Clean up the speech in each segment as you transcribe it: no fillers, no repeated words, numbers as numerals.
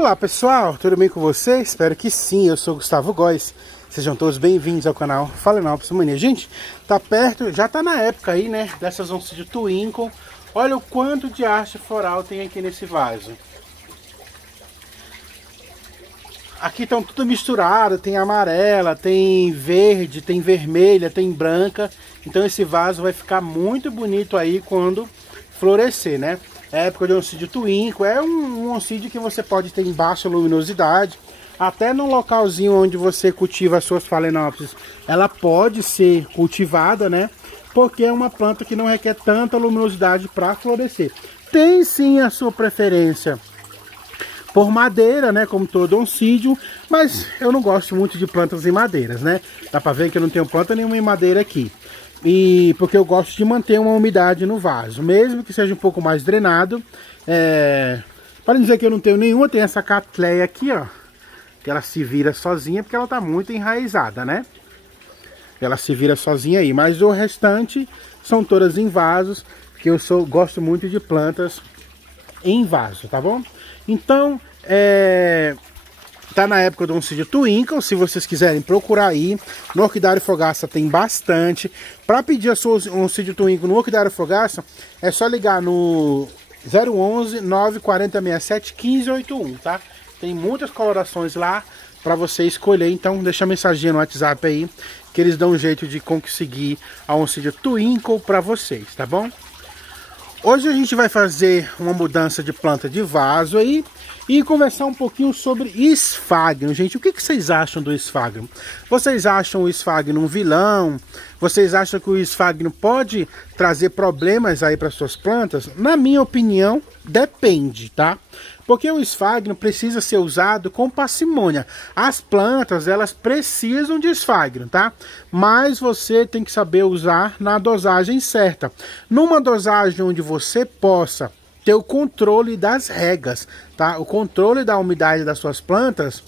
Olá pessoal, tudo bem com vocês? Espero que sim, eu sou Gustavo Góes. Sejam todos bem-vindos ao canal Phalaenopsis Mania. Gente, tá perto, já tá na época aí, né, dessas Oncidium Twinkle. Olha o quanto de haste floral tem aqui nesse vaso. Aqui estão tudo misturado, tem amarela, tem verde, tem vermelha, tem branca. Então esse vaso vai ficar muito bonito aí quando florescer, né? É época de Oncidium Twinkle, é um oncídio que você pode ter em baixa luminosidade. Até no localzinho onde você cultiva as suas Phalaenopsis, ela pode ser cultivada, né? Porque é uma planta que não requer tanta luminosidade para florescer. Tem sim a sua preferência por madeira, né, como todo oncídio, mas eu não gosto muito de plantas em madeiras, né? Dá pra ver que eu não tenho planta nenhuma em madeira aqui. E porque eu gosto de manter uma umidade no vaso, mesmo que seja um pouco mais drenado. Para dizer que eu não tenho nenhuma, tem essa Cattleya aqui, ó, que ela se vira sozinha porque ela tá muito enraizada, né? Ela se vira sozinha aí, mas o restante são todas em vasos, que eu gosto muito de plantas em vaso, tá bom? Então, tá na época do Oncidium Twinkle, se vocês quiserem procurar aí. No Orquidário Fogaça tem bastante. Para pedir a sua Oncidium Twinkle no Orquidário Fogaça, é só ligar no 011 94067 1581, tá? Tem muitas colorações lá para você escolher, então deixa a mensagem no WhatsApp aí, que eles dão um jeito de conseguir a Oncidium Twinkle para vocês, tá bom? Hoje a gente vai fazer uma mudança de planta de vaso aí e conversar um pouquinho sobre Sphagnum. Gente, o que vocês acham do Sphagnum? Vocês acham o Sphagnum um vilão? Vocês acham que o Sphagnum pode trazer problemas aí para suas plantas? Na minha opinião, depende, tá? Porque o Sphagnum precisa ser usado com parcimônia. As plantas, elas precisam de Sphagnum, tá? Mas você tem que saber usar na dosagem certa. Numa dosagem onde você possa ter o controle das regas, tá? O controle da umidade das suas plantas,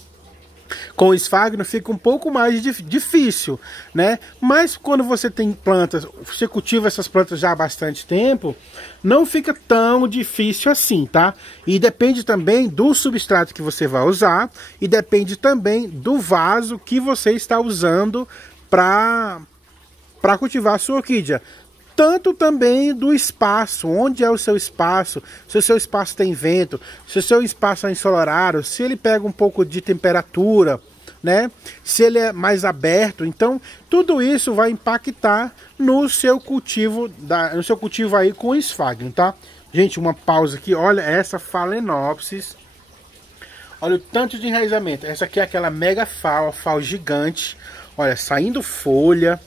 com o Sphagnum fica um pouco mais difícil, né? Mas quando você tem plantas, você cultiva essas plantas já há bastante tempo, não fica tão difícil assim, tá? E depende também do substrato que você vai usar e depende também do vaso que você está usando para cultivar a sua orquídea. Tanto também do espaço, onde é o seu espaço, se o seu espaço tem vento, se o seu espaço é ensolarado, se ele pega um pouco de temperatura, né? Se ele é mais aberto, então tudo isso vai impactar no seu cultivo, aí com Sphagnum, tá? Gente, uma pausa aqui, olha essa Phalaenopsis, olha o tanto de enraizamento. Essa aqui é aquela mega a FAO gigante, olha, saindo folha.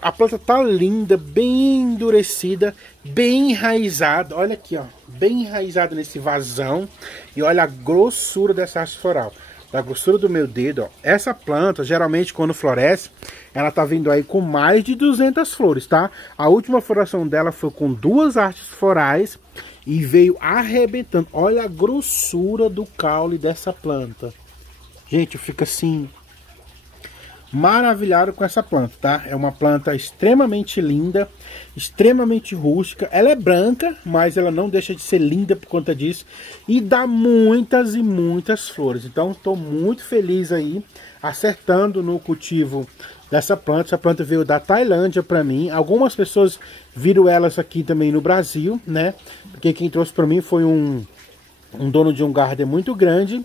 A planta tá linda, bem endurecida, bem enraizada. Olha aqui, ó, bem enraizada nesse vasão. E olha a grossura dessa haste floral. Da grossura do meu dedo, ó. Essa planta, geralmente quando floresce, ela tá vindo aí com mais de 200 flores, tá? A última floração dela foi com 2 hastes florais e veio arrebentando. Olha a grossura do caule dessa planta. Gente, fica assim maravilhado com essa planta, tá? É uma planta extremamente linda, extremamente rústica. Ela é branca, mas ela não deixa de ser linda por conta disso. E dá muitas e muitas flores. Então, estou muito feliz aí, acertando no cultivo dessa planta. Essa planta veio da Tailândia para mim. Algumas pessoas viram elas aqui também no Brasil, né? Porque quem trouxe para mim foi um dono de um garden muito grande.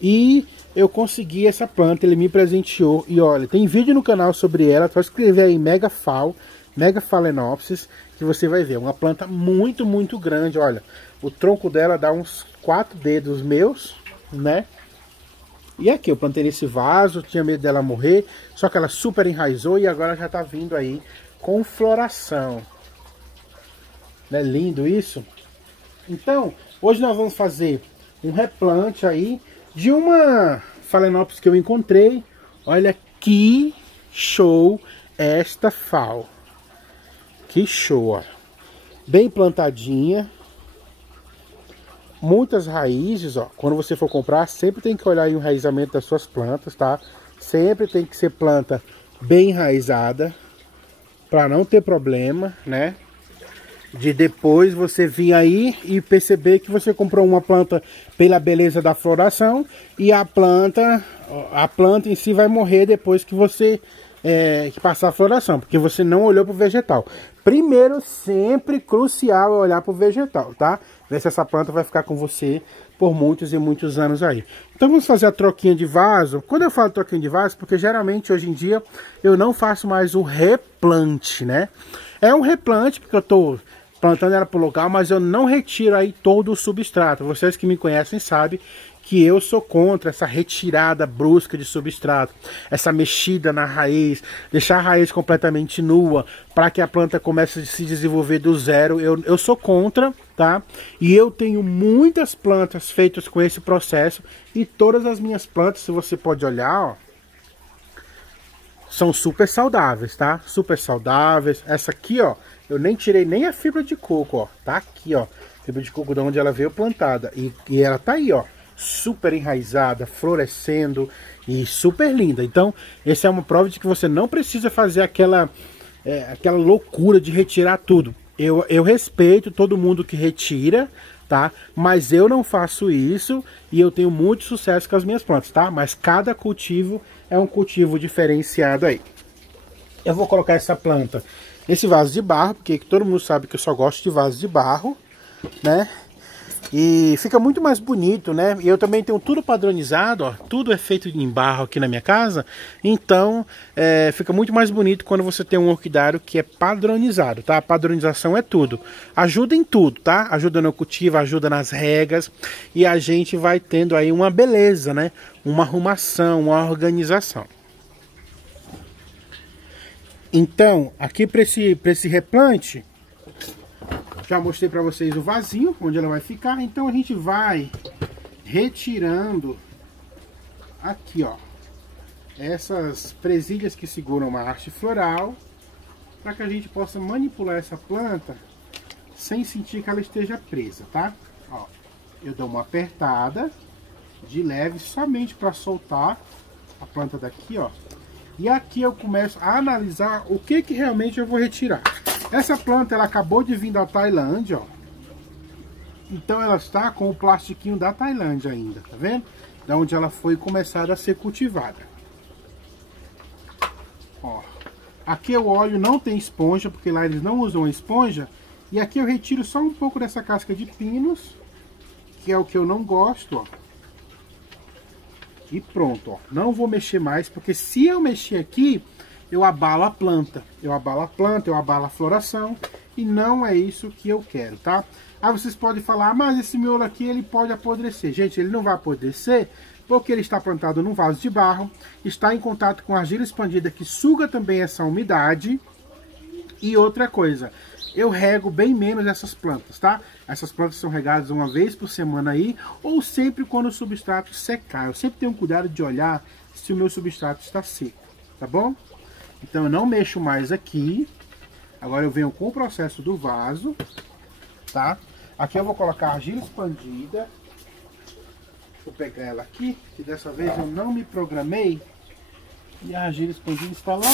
E eu consegui essa planta, ele me presenteou. E olha, tem vídeo no canal sobre ela, só escrever aí Mega Phalaenopsis, que você vai ver. Uma planta muito, muito grande, olha. O tronco dela dá uns 4 dedos meus, né? E aqui, eu plantei nesse vaso, tinha medo dela morrer, só que ela super enraizou e agora já tá vindo aí com floração. Não é lindo isso? Então, hoje nós vamos fazer um replante aí de uma Phalaenopsis que eu encontrei. Olha que show esta FAO. Que show, olha. Bem plantadinha. Muitas raízes, ó. Quando você for comprar, sempre tem que olhar aí o enraizamento das suas plantas, tá? Sempre tem que ser planta bem enraizada, para não ter problema, né? de depois você vir aí e perceber que você comprou uma planta pela beleza da floração e a planta em si vai morrer depois que você que passar a floração, porque você não olhou para o vegetal. Primeiro, sempre crucial é olhar para o vegetal, tá? Ver se essa planta vai ficar com você por muitos e muitos anos aí. Então vamos fazer a troquinha de vaso. Quando eu falo troquinha de vaso, porque geralmente hoje em dia eu não faço mais o replante, né? É um replante porque eu tô plantando ela pro local, mas eu não retiro aí todo o substrato. Vocês que me conhecem sabem que eu sou contra essa retirada brusca de substrato, essa mexida na raiz, deixar a raiz completamente nua para que a planta comece a se desenvolver do zero. Eu sou contra, tá? E eu tenho muitas plantas feitas com esse processo e todas as minhas plantas, se você pode olhar, ó, são super saudáveis, tá? Super saudáveis. Essa aqui, ó, eu nem tirei nem a fibra de coco, ó. Tá aqui, ó. Fibra de coco de onde ela veio plantada. E ela tá aí, ó. Super enraizada, florescendo e super linda. Então, essa é uma prova de que você não precisa fazer aquela loucura de retirar tudo. Eu respeito todo mundo que retira, tá? Mas eu não faço isso e eu tenho muito sucesso com as minhas plantas, tá? Mas cada cultivo é um cultivo diferenciado aí. Eu vou colocar essa planta nesse vaso de barro, porque todo mundo sabe que eu só gosto de vaso de barro, né? E fica muito mais bonito, né? E eu também tenho tudo padronizado, ó. Tudo é feito em barro aqui na minha casa. Então, fica muito mais bonito quando você tem um orquidário que é padronizado, tá? A padronização é tudo. Ajuda em tudo, tá? Ajuda no cultivo, ajuda nas regas. E a gente vai tendo aí uma beleza, né? Uma arrumação, uma organização. Então, aqui para esse replante, já mostrei para vocês o vasinho, onde ela vai ficar. Então a gente vai retirando aqui, ó, essas presilhas que seguram uma haste floral, para que a gente possa manipular essa planta sem sentir que ela esteja presa, tá? Ó, eu dou uma apertada de leve, somente para soltar a planta daqui, ó. E aqui eu começo a analisar o que realmente eu vou retirar. Essa planta, ela acabou de vir da Tailândia, ó. Então ela está com o plastiquinho da Tailândia ainda, tá vendo? Da onde ela foi começada a ser cultivada. Ó. Aqui eu olho, não tem esponja, porque lá eles não usam esponja. E aqui eu retiro só um pouco dessa casca de pinos, que é o que eu não gosto, ó. E pronto, ó. Não vou mexer mais, porque se eu mexer aqui, eu abalo a planta. Eu abalo a planta, eu abalo a floração. E não é isso que eu quero, tá? Aí vocês podem falar, mas esse miolo aqui, ele pode apodrecer. Gente, ele não vai apodrecer, porque ele está plantado num vaso de barro. Está em contato com argila expandida, que suga também essa umidade. E outra coisa, eu rego bem menos essas plantas, tá? Essas plantas são regadas uma vez por semana aí, ou sempre quando o substrato secar. Eu sempre tenho cuidado de olhar se o meu substrato está seco, tá bom? Então eu não mexo mais aqui. Agora eu venho com o processo do vaso, tá? Aqui eu vou colocar argila expandida. Vou pegar ela aqui, que dessa vez eu não me programei. E a argila expandida está lá.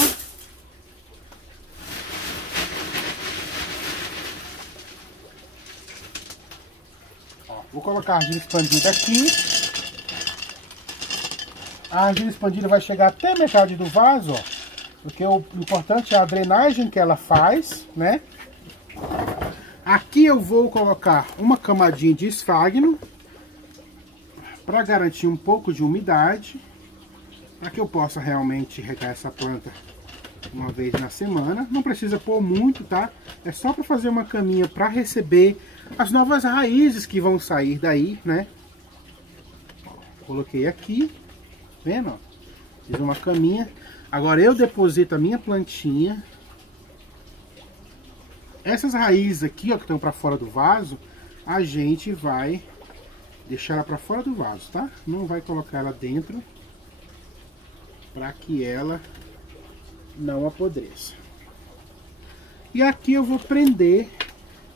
Ó, vou colocar a argila expandida aqui. A argila expandida vai chegar até a metade do vaso, ó. Porque o importante é a drenagem que ela faz, né? Aqui eu vou colocar uma camadinha de esfagno para garantir um pouco de umidade, para que eu possa realmente regar essa planta uma vez na semana. Não precisa pôr muito, tá? É só para fazer uma caminha para receber as novas raízes que vão sair daí, né? Coloquei aqui, vendo? Ó? Fiz uma caminha. Agora eu deposito a minha plantinha. Essas raízes aqui, ó, que estão para fora do vaso, a gente vai deixar ela para fora do vaso, tá? Não vai colocar ela dentro, para que ela não apodreça. E aqui eu vou prender.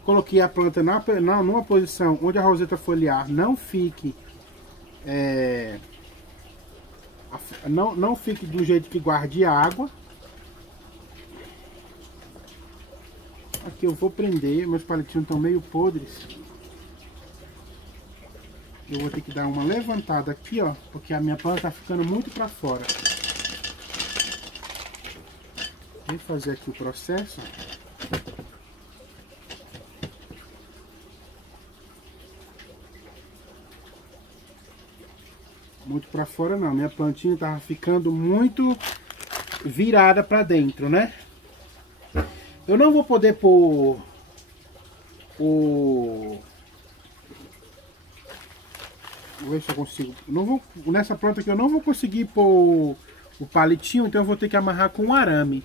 Coloquei a planta numa posição onde a roseta foliar não fique não fique do jeito que guarde água. Aqui eu vou prender, meus palitinhos estão meio podres. Eu vou ter que dar uma levantada aqui, ó, porque a minha planta tá ficando muito para fora. Vou fazer aqui o processo. Muito para fora não, minha plantinha tava ficando muito virada para dentro, né? Eu não vou poder pôr o... Vou ver se eu consigo. Não vou, nessa planta aqui eu não vou conseguir pôr o palitinho, então eu vou ter que amarrar com um arame.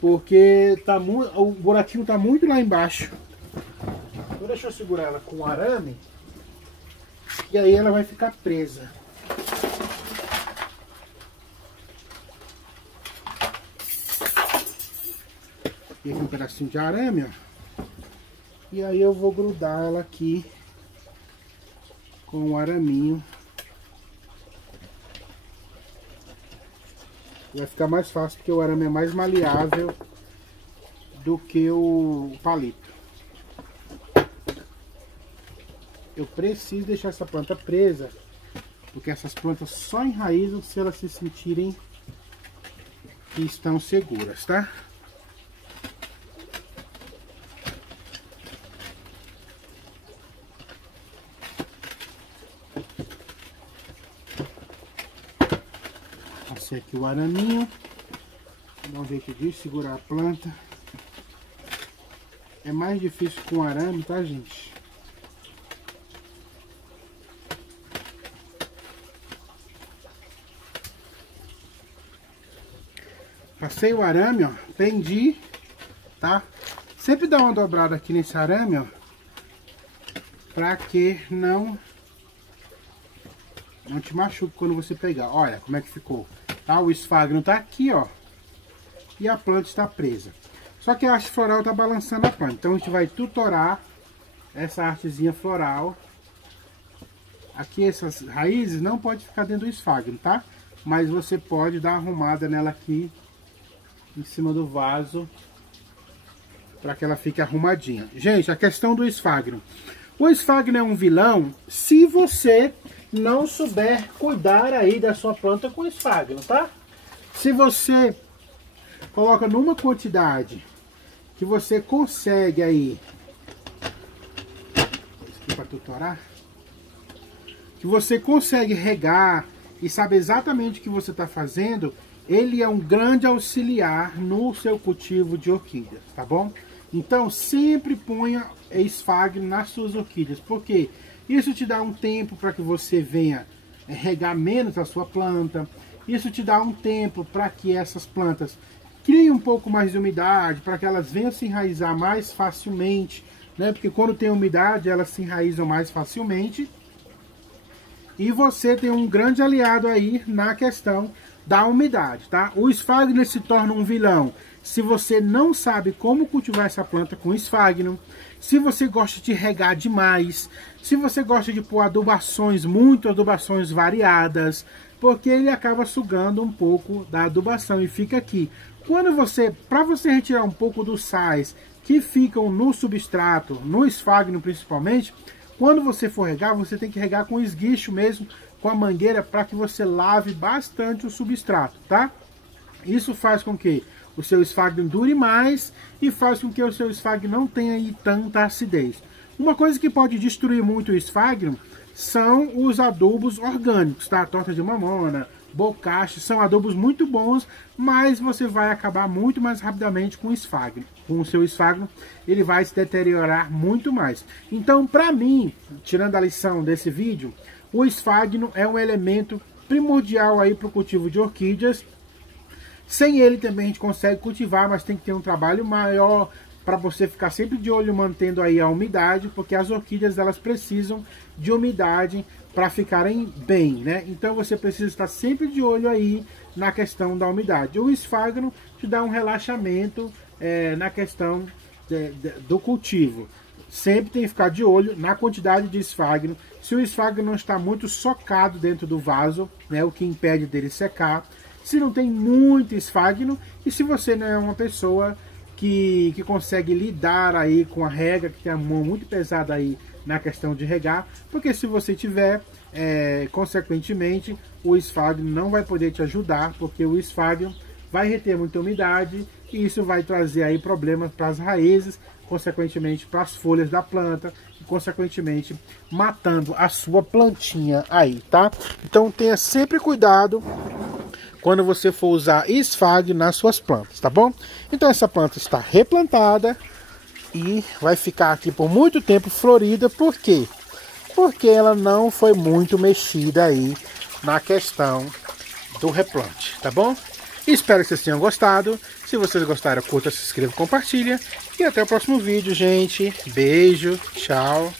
Porque tá o buraquinho tá muito lá embaixo. Então deixa eu segurar ela com o arame. E aí ela vai ficar presa. E aqui um pedacinho de arame, ó. E aí eu vou grudar ela aqui com o araminho. Vai ficar mais fácil porque o arame é mais maleável do que o palito. Eu preciso deixar essa planta presa, porque essas plantas só enraizam se elas se sentirem que estão seguras, tá? Passei aqui o araminho. Vou dar um jeito de segurar a planta. É mais difícil com arame, tá, gente? Passei o arame, ó, prendi, tá? Sempre dá uma dobrada aqui nesse arame, ó, pra que não te machuque quando você pegar. Olha como é que ficou, tá? O esfagno tá aqui, ó, e a planta está presa. Só que a arte floral tá balançando a planta, então a gente vai tutorar essa artezinha floral. Aqui essas raízes não pode ficar dentro do esfagno, tá? Mas você pode dar uma arrumada nela aqui em cima do vaso para que ela fique arrumadinha. Gente, a questão do esfagno. O esfagno é um vilão se você não souber cuidar aí da sua planta com esfagno, tá? Se você coloca numa quantidade que você consegue aí, aqui para tutorar, que você consegue regar e sabe exatamente o que você está fazendo, ele é um grande auxiliar no seu cultivo de orquídeas, tá bom? Então sempre ponha esfagno nas suas orquídeas, porque isso te dá um tempo para que você venha regar menos a sua planta, isso te dá um tempo para que essas plantas criem um pouco mais de umidade, para que elas venham se enraizar mais facilmente, né? Porque quando tem umidade elas se enraizam mais facilmente. E você tem um grande aliado aí na questão da umidade, tá? O esfagno se torna um vilão se você não sabe como cultivar essa planta com esfagno, se você gosta de regar demais, se você gosta de pôr adubações, muito adubações variadas, porque ele acaba sugando um pouco da adubação e fica aqui. Para você retirar um pouco dos sais que ficam no substrato, no esfagno principalmente, quando você for regar, você tem que regar com esguicho mesmo, com a mangueira, para que você lave bastante o substrato, tá? Isso faz com que o seu esfagno dure mais e faz com que o seu esfagno não tenha aí tanta acidez. Uma coisa que pode destruir muito o esfagno são os adubos orgânicos, tá? Torta de mamona, bocache, são adubos muito bons, mas você vai acabar muito mais rapidamente com o esfagno. Com o seu esfagno, ele vai se deteriorar muito mais. Então, para mim, tirando a lição desse vídeo, o esfagno é um elemento primordial aí para o cultivo de orquídeas. Sem ele também a gente consegue cultivar, mas tem que ter um trabalho maior para você ficar sempre de olho mantendo aí a umidade, porque as orquídeas elas precisam de umidade para ficarem bem, né? Então você precisa estar sempre de olho aí na questão da umidade. O esfagno te dá um relaxamento na questão do cultivo. Sempre tem que ficar de olho na quantidade de esfagno. Se o esfagno não está muito socado dentro do vaso, né, o que impede dele secar. Se não tem muito esfagno e se você não é uma pessoa que consegue lidar aí com a rega, que tem a mão muito pesada aí na questão de regar, porque se você tiver, consequentemente, o esfagno não vai poder te ajudar, porque o esfagno vai reter muita umidade e isso vai trazer aí problemas para as raízes, consequentemente para as folhas da planta e consequentemente matando a sua plantinha aí, tá? Então tenha sempre cuidado quando você for usar esfagno nas suas plantas, tá bom? Então essa planta está replantada e vai ficar aqui por muito tempo florida. Por quê? Porque ela não foi muito mexida aí na questão do replante, tá bom? Espero que vocês tenham gostado. Se vocês gostaram, curta, se inscreva, compartilha. E até o próximo vídeo, gente. Beijo, tchau.